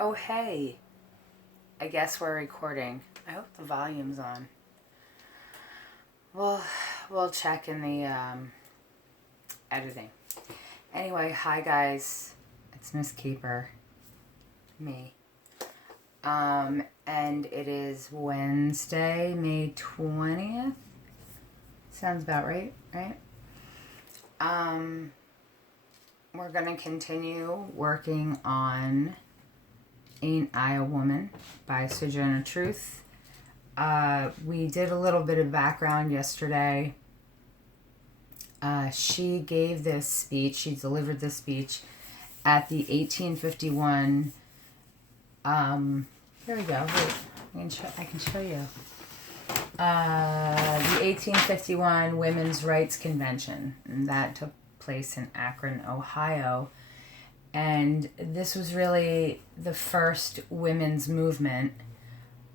Oh, hey. I guess we're recording. I hope the volume's on. Well, we'll check in the editing. Anyway, hi guys. It's Miss Keeper. Me. And it is Wednesday, May 20th. Sounds about right, right? We're going to continue working on Ain't I a Woman by Sojourner Truth. We did a little bit of background yesterday. She gave this speech, she delivered this speech at the 1851, here we go, wait, I can show you. The 1851 Women's Rights Convention, and that took place in Akron, Ohio. And this was really the first women's movement.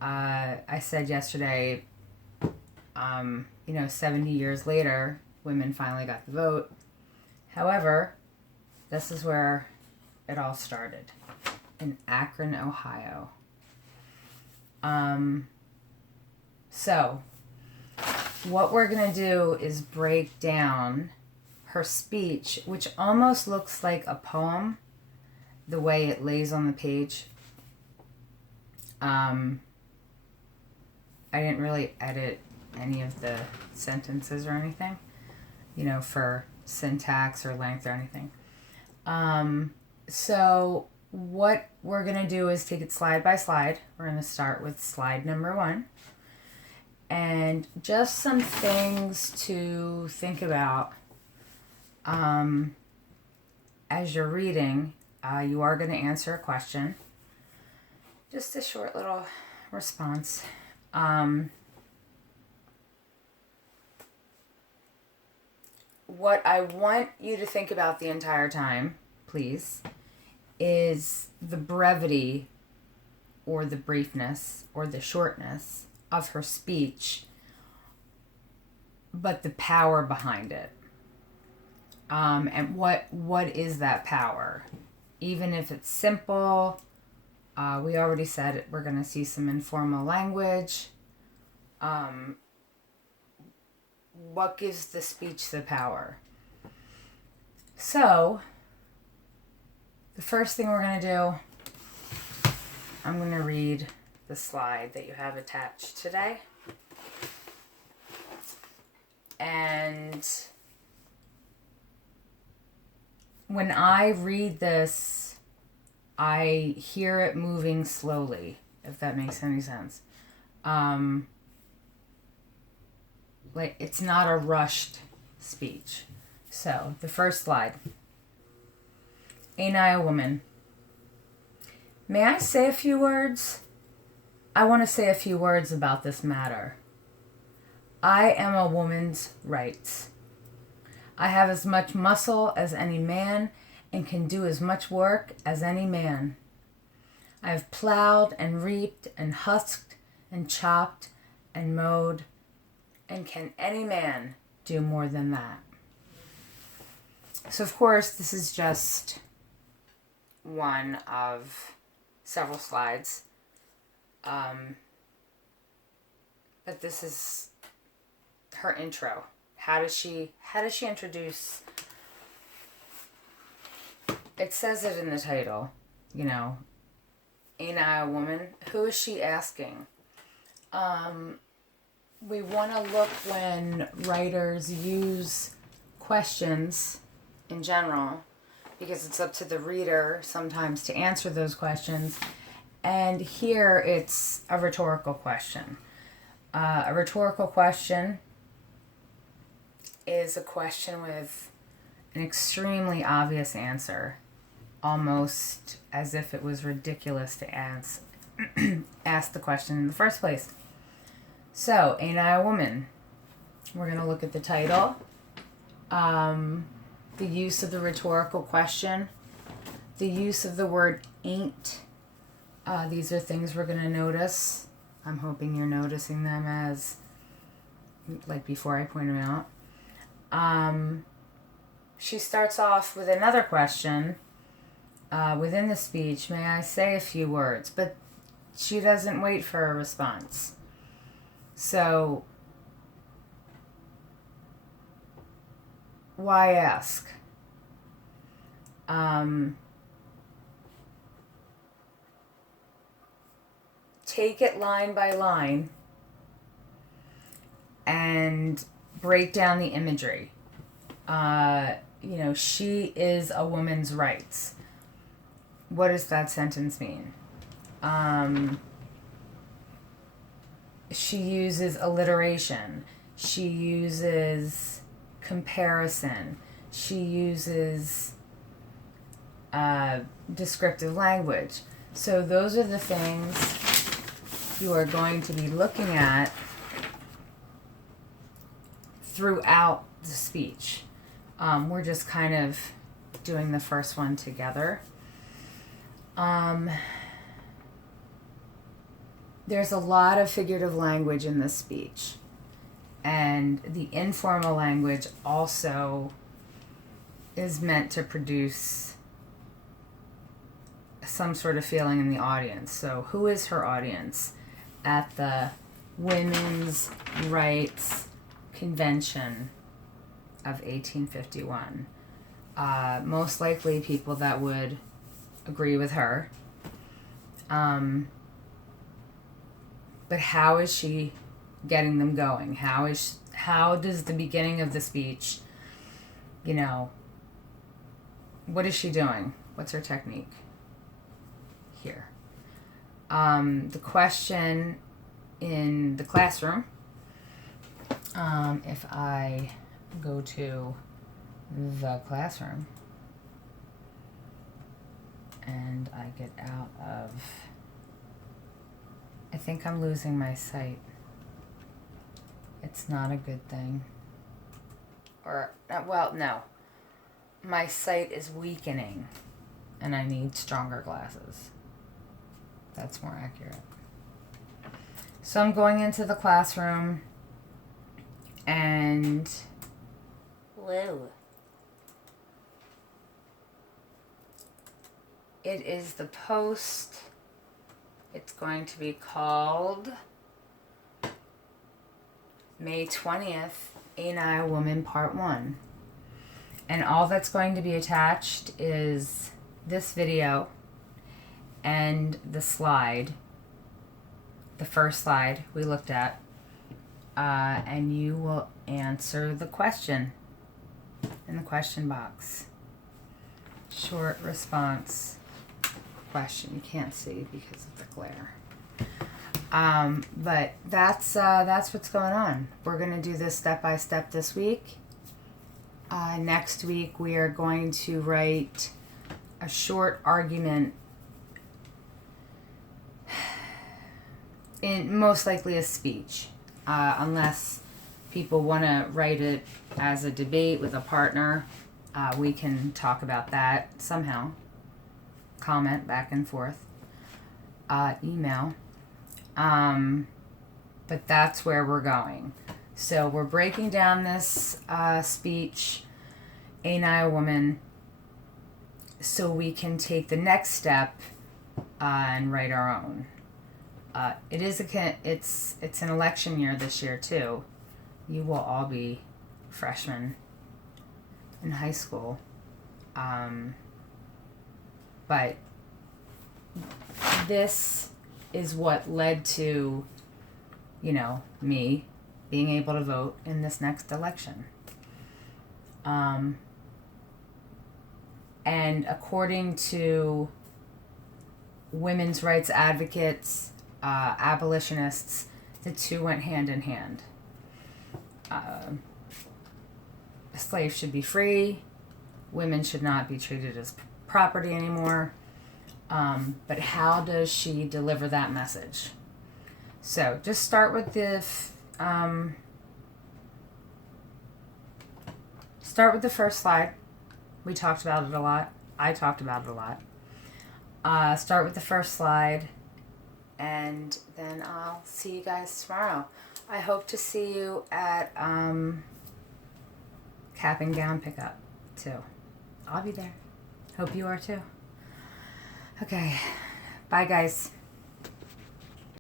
I said yesterday, 70 years later, women finally got the vote. However, this is where it all started, in Akron, Ohio. So, what we're going to do is break down her speech, which almost looks like a poem, the way it lays on the page. I didn't really edit any of the sentences or anything, for syntax or length or anything. So what we're going to do is take it slide by slide. We're going to start with slide number 1. And just some things to think about as you're reading. You are going to answer a question. Just a short little response. What I want you to think about the entire time, please, is the brevity or the briefness or the shortness of her speech, but the power behind it. And what is that power? Even if it's simple, we already said it, we're going to see some informal language. What gives the speech the power? So, the first thing we're going to do, I'm going to read the slide that you have attached today. And when I read this, I hear it moving slowly, if that makes any sense. Like, it's not a rushed speech. So, the first slide. Ain't I a woman? May I say a few words? I want to say a few words about this matter. I am a woman's rights. I have as much muscle as any man and can do as much work as any man. I have plowed and reaped and husked and chopped and mowed, and can any man do more than that? So, of course, this is just one of several slides. But this is her intro. How does she introduce? It says it in the title, Ain't I a Woman? Who is she asking? We want to look when writers use questions in general, because it's up to the reader sometimes to answer those questions. And here it's a rhetorical question. A rhetorical question is a question with an extremely obvious answer, almost as if it was ridiculous to ask the question in the first place. So, ain't I a woman? We're going to look at the title, the use of the rhetorical question, the use of the word ain't. These are things we're going to notice. I'm hoping you're noticing them as, like, before I point them out. She starts off with another question within the speech, may I say a few words? But she doesn't wait for a response. So, why ask? Take it line by line and break down the imagery. She is a woman's rights. What does that sentence mean? She uses alliteration. She uses comparison. She uses descriptive language. So those are the things you are going to be looking at throughout the speech. We're just kind of doing the first one together. There's a lot of figurative language in this speech, and the informal language also is meant to produce some sort of feeling in the audience. So who is her audience at the Women's Rights Convention of 1851? Most likely people that would agree with her. But how is she getting them going? How does the beginning of the speech, what is she doing? What's her technique here? The question in the classroom, if I go to the classroom and I get out of, I think I'm losing my sight. It's not a good thing. No. My sight is weakening and I need stronger glasses. That's more accurate. So I'm going into the classroom and... Whoa. It is the post. It's going to be called May 20th, Ain't I a Woman Part 1. And all that's going to be attached is this video and the slide, the first slide we looked at, and you will answer the question in the question box. Short response question. You can't see because of the glare. But that's what's going on. We're going to do this step by step this week. Next week we are going to write a short argument, in most likely a speech, unless people want to write it as a debate with a partner. We can talk about that somehow. Comment back and forth. Email. But that's where we're going. So we're breaking down this speech, Ain't I a Woman, so we can take the next step and write our own. It's an election year this year too. You will all be freshmen in high school. But this is what led to, me being able to vote in this next election. And according to women's rights advocates, abolitionists, the two went hand in hand. Slaves should be free. Women should not be treated as property anymore. But how does she deliver that message? So just start with the first slide. We talked about it a lot. I talked about it a lot. Start with the first slide, and then I'll see you guys tomorrow. I hope to see you at cap and gown pickup too. I'll be there. Hope you are too. Okay. Bye, guys.